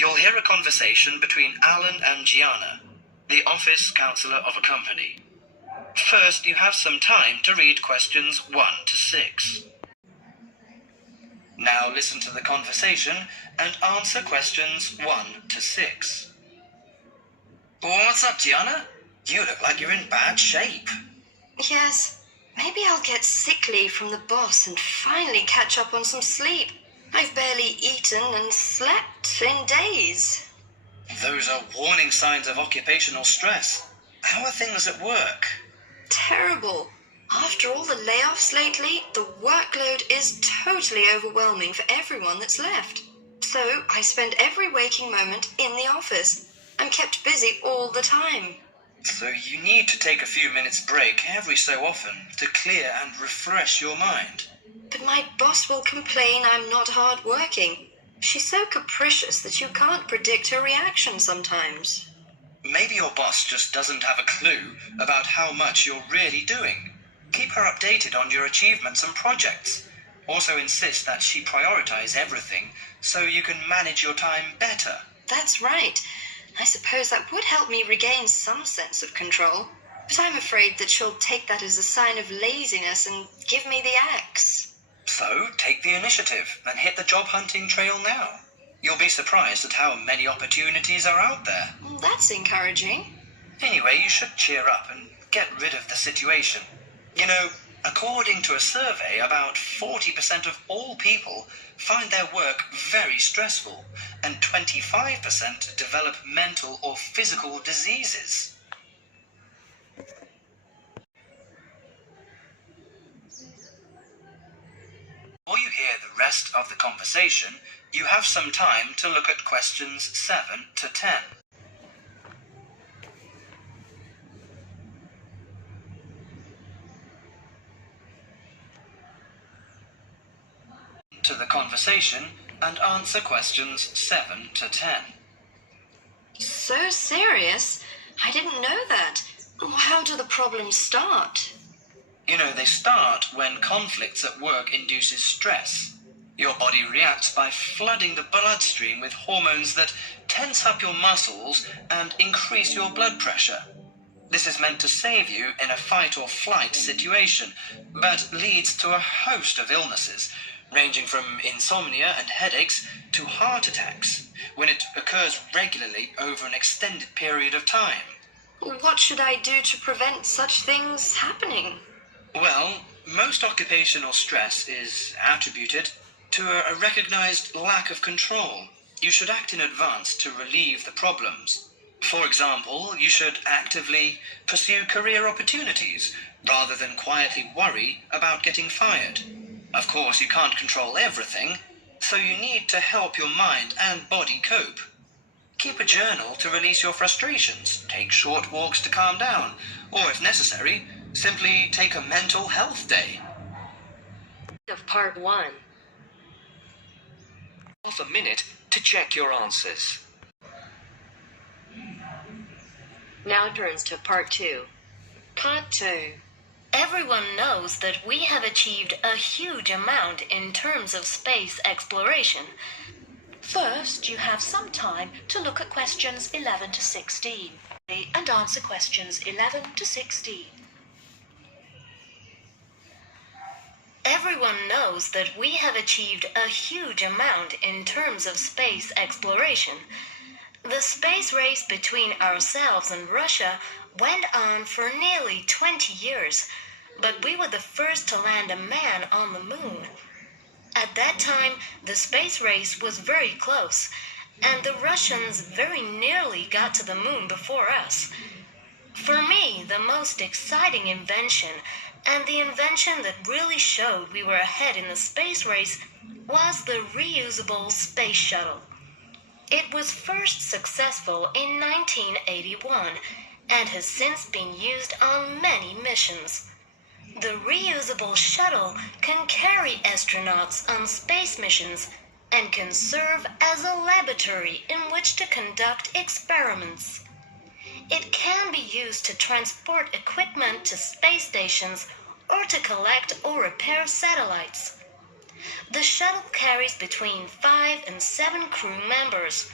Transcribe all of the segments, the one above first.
You'll hear a conversation between Alan and Gianna, the office counsellor of a company. First, you have some time to read questions 1 to 6. Now listen to the conversation and answer questions 1 to 6. What's up, Gianna? You look like you're in bad shape. Yes, maybe I'll get sick leave from the boss and finally catch up on some sleep. I've barely eaten and slept in days. Those are warning signs of occupational stress. How are things at work? Terrible. After all the layoffs lately, the workload is totally overwhelming for everyone that's left. So I spend every waking moment in the office. I'm kept busy all the time. So you need to take a few minutes break every so often to clear and refresh your mind. But my boss will complain I'm not hardworking. She's so capricious that you can't predict her reaction sometimes. Maybe your boss just doesn't have a clue about how much you're really doing. Keep her updated on your achievements and projects. Also insist that she prioritize everything so you can manage your time better. That's right. I suppose that would help me regain some sense of control. But I'm afraid that she'll take that as a sign of laziness and give me the axe. So, take the initiative and hit the job hunting trail now. You'll be surprised at how many opportunities are out there. That's encouraging. Anyway, you should cheer up and get rid of the situation. You know, according to a survey, about 40% of all people find their work very stressful, and 25% develop mental or physical diseases. Before you hear the rest of the conversation, you have some time to look at questions 7 to 10. To the conversation and answer questions 7 to 10. So serious? I didn't know that. How do the problems start? You know, they start when conflicts at work induces stress. Your body reacts by flooding the bloodstream with hormones that tense up your muscles and increase your blood pressure. This is meant to save you in a fight or flight situation, but leads to a host of illnesses, ranging from insomnia and headaches to heart attacks, when it occurs regularly over an extended period of time. What should I do to prevent such things happening? Well, most occupational stress is attributed to a recognized lack of control. You should act in advance to relieve the problems. For example, you should actively pursue career opportunities rather than quietly worry about getting fired. Of course, you can't control everything, so you need to help your mind and body cope. Keep a journal to release your frustrations, take short walks to calm down, or if necessary, simply take a mental health day. Of part 1. Half a minute to check your answers. Now it turns to part 2. Part 2. Everyone knows that we have achieved a huge amount in terms of space exploration. First, you have some time to look at questions 11 to 16 and answer questions 11 to 16. Everyone knows that we have achieved a huge amount in terms of space exploration. The space race between ourselves and Russia went on for nearly 20 years, but we were the first to land a man on the moon. At that time, the space race was very close, and the Russians very nearly got to the moon before us. For me, the most exciting invention, and the invention that really showed we were ahead in the space race, was the reusable space shuttle. It was first successful in 1981 and has since been used on many missions. The reusable shuttle can carry astronauts on space missions and can serve as a laboratory in which to conduct experiments. It can be used to transport equipment to space stations or to collect or repair satellites. The shuttle carries between 5 and 7 crew members.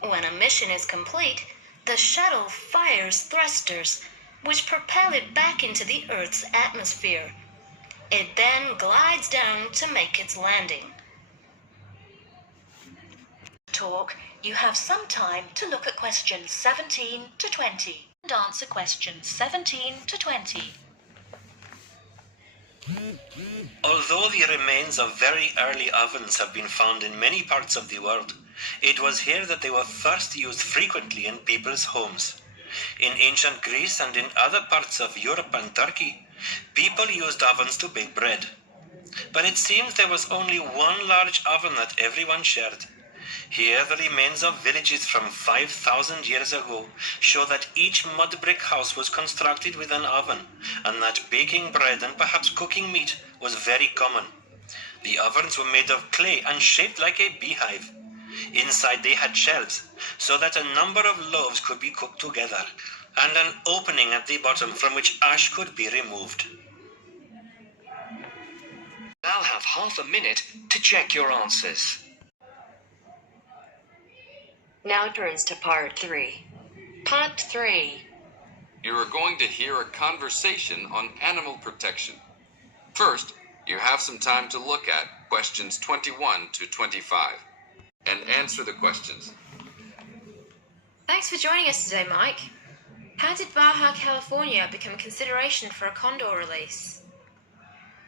When a mission is complete, the shuttle fires thrusters, which propel it back into the Earth's atmosphere. It then glides down to make its landing. Talk, you have some time to look at questions 17 to 20 and answer questions 17 to 20. Although the remains of very early ovens have been found in many parts of the world, it was here that they were first used frequently in people's homes. In ancient Greece and in other parts of Europe and Turkey, people used ovens to bake bread. But it seems there was only one large oven that everyone shared. Here the remains of villages from 5,000 years ago show that each mud brick house was constructed with an oven, and that baking bread and perhaps cooking meat was very common. The ovens were made of clay and shaped like a beehive. Inside they had shelves, so that a number of loaves could be cooked together, and an opening at the bottom from which ash could be removed. Now have half a minute to check your answers. Now turns to part 3. Part 3. You are going to hear a conversation on animal protection. First, you have some time to look at questions 21 to 25 and answer the questions. Thanks for joining us today, Mike. How did Baja California become consideration for a condor release?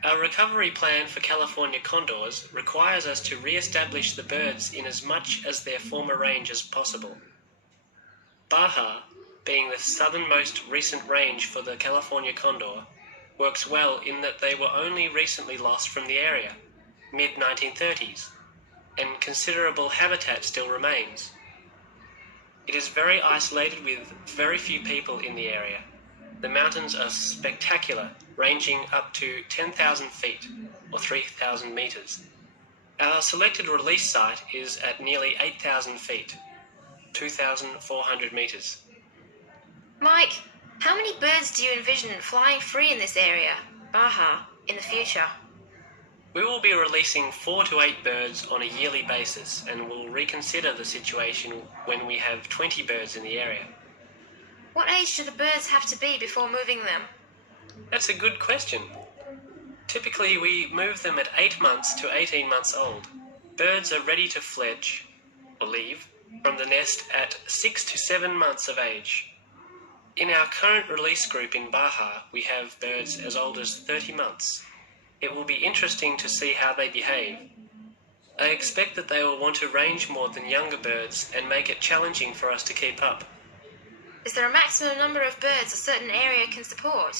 Our recovery plan for California condors requires us to re-establish the birds in as much as their former range as possible. Baja, being the southernmost recent range for the California condor, works well in that they were only recently lost from the area, mid-1930s, and considerable habitat still remains. It is very isolated with very few people in the area. The mountains are spectacular, ranging up to 10,000 feet, or 3,000 meters. Our selected release site is at nearly 8,000 feet, 2,400 meters. Mike, how many birds do you envision flying free in this area, Baja, in the future? We will be releasing 4 to 8 birds on a yearly basis, and will reconsider the situation when we have 20 birds in the area. What age do the birds have to be before moving them? That's a good question. Typically, we move them at 8 months to 18 months old. Birds are ready to fledge, or leave, from the nest at 6 to 7 months of age. In our current release group in Baja, we have birds as old as 30 months. It will be interesting to see how they behave. I expect that they will want to range more than younger birds and make it challenging for us to keep up. Is there a maximum number of birds a certain area can support?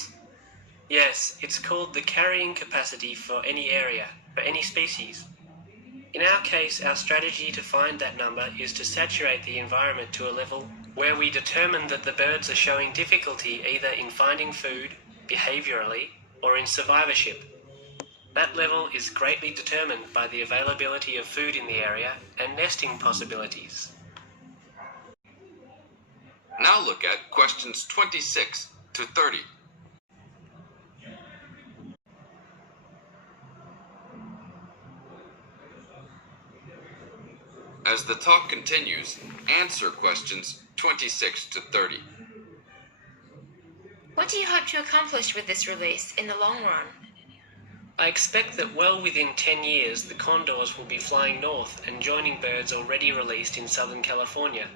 Yes, it's called the carrying capacity for any area, for any species. In our case, our strategy to find that number is to saturate the environment to a level where we determine that the birds are showing difficulty either in finding food, behaviourally, or in survivorship. That level is greatly determined by the availability of food in the area and nesting possibilities. Now look at questions 26 to 30. As the talk continues, answer questions 26 to 30. What do you hope to accomplish with this release in the long run? I expect that well within 10 years the condors will be flying north and joining birds already released in Southern California.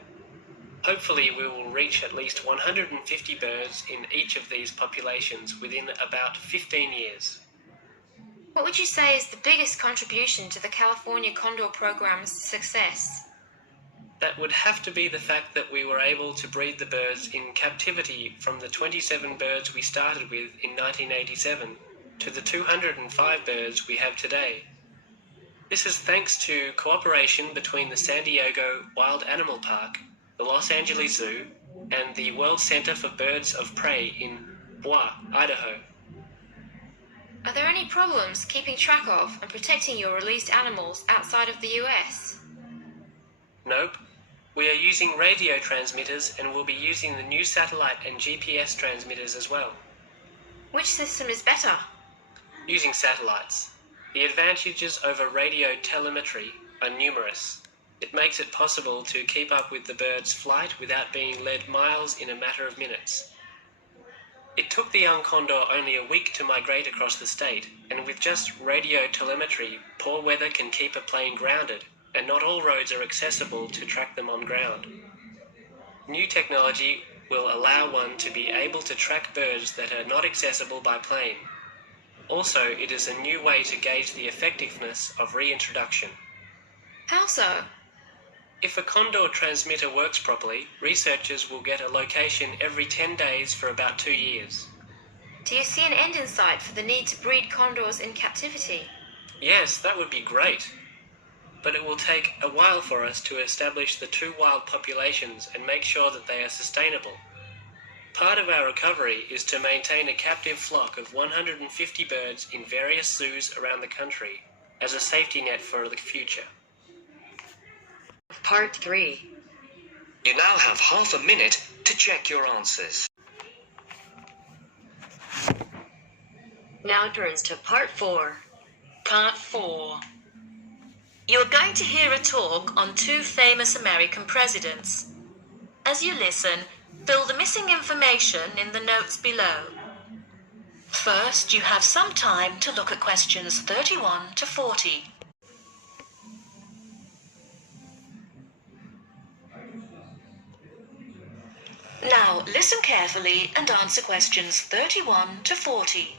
Hopefully we will reach at least 150 birds in each of these populations within about 15 years. What would you say is the biggest contribution to the California Condor program's success? That would have to be the fact that we were able to breed the birds in captivity from the 27 birds we started with in 1987 to the 205 birds we have today. This is thanks to cooperation between the San Diego Wild Animal Park, the Los Angeles Zoo, and the World Center for Birds of Prey in Boise, Idaho. Are there any problems keeping track of and protecting your released animals outside of the US? Nope. We are using radio transmitters and will be using the new satellite and GPS transmitters as well. Which system is better? Using satellites. The advantages over radio telemetry are numerous. It makes it possible to keep up with the bird's flight without being led miles in a matter of minutes. It took the young condor only a week to migrate across the state, and with just radio telemetry, poor weather can keep a plane grounded, and not all roads are accessible to track them on ground. New technology will allow one to be able to track birds that are not accessible by plane. Also, it is a new way to gauge the effectiveness of reintroduction. How so? If a condor transmitter works properly, researchers will get a location every 10 days for about 2 years. Do you see an end in sight for the need to breed condors in captivity? Yes, that would be great. But it will take a while for us to establish the true wild populations and make sure that they are sustainable. Part of our recovery is to maintain a captive flock of 150 birds in various zoos around the country as a safety net for the future. Part 3. You now have half a minute to check your answers. Now turns to Part 4. Part 4. You are going to hear a talk on 2 famous American presidents. As you listen, fill the missing information in the notes below. First, you have some time to look at questions 31 to 40. Now, listen carefully and answer questions 31 to 40.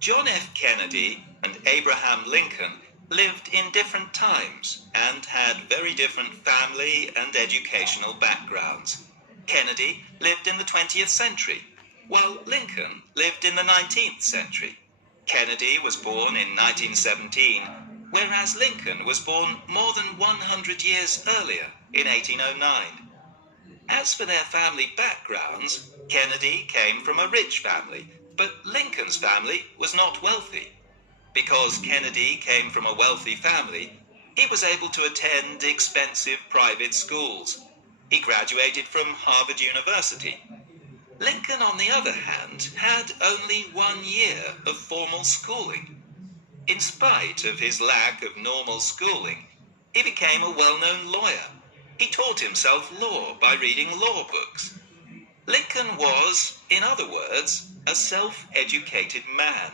John F. Kennedy and Abraham Lincoln lived in different times and had very different family and educational backgrounds. Kennedy lived in the 20th century, while Lincoln lived in the 19th century. Kennedy was born in 1917, whereas Lincoln was born more than 100 years earlier, in 1809. As for their family backgrounds, Kennedy came from a rich family, but Lincoln's family was not wealthy. Because Kennedy came from a wealthy family, he was able to attend expensive private schools. He graduated from Harvard University. Lincoln, on the other hand, had only 1 year of formal schooling. In spite of his lack of normal schooling, he became a well-known lawyer. He taught himself law by reading law books. Lincoln was, in other words, a self-educated man.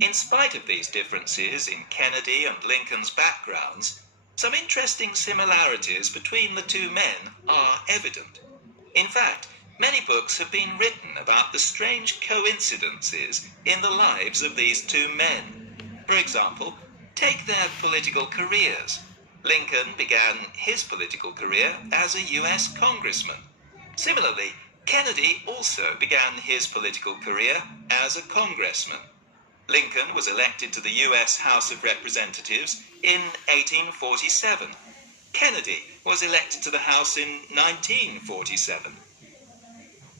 In spite of these differences in Kennedy and Lincoln's backgrounds, some interesting similarities between the two men are evident. In fact, many books have been written about the strange coincidences in the lives of these two men. For example, take their political careers. Lincoln began his political career as a US congressman. Similarly, Kennedy also began his political career as a congressman. Lincoln was elected to the US House of Representatives in 1847. Kennedy was elected to the House in 1947.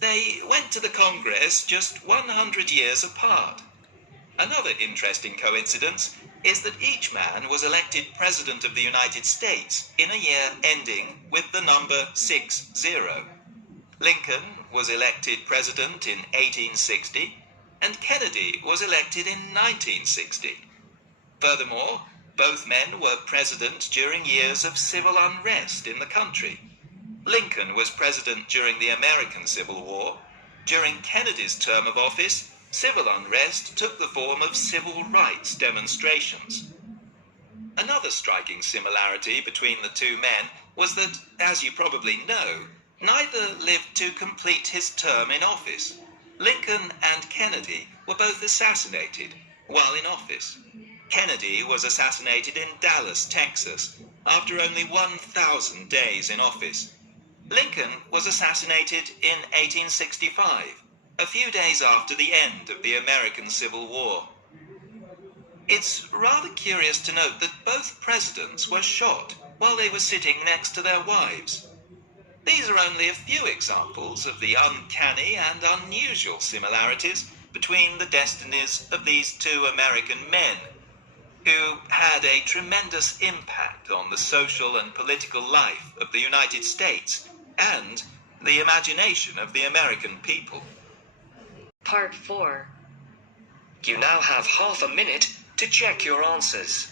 They went to the Congress just 100 years apart. Another interesting coincidence is that each man was elected President of the United States in a year ending with the number 60. Lincoln was elected President in 1860, and Kennedy was elected in 1960. Furthermore, both men were president during years of civil unrest in the country. Lincoln was president during the American Civil War. During Kennedy's term of office, civil unrest took the form of civil rights demonstrations. Another striking similarity between the two men was that, as you probably know, neither lived to complete his term in office. Lincoln and Kennedy were both assassinated while in office. Kennedy was assassinated in Dallas, Texas, after only 1,000 days in office. Lincoln was assassinated in 1865, a few days after the end of the American Civil War. It's rather curious to note that both presidents were shot while they were sitting next to their wives. These are only a few examples of the uncanny and unusual similarities between the destinies of these two American men, who had a tremendous impact on the social and political life of the United States and the imagination of the American people. Part 4. You now have half a minute to check your answers.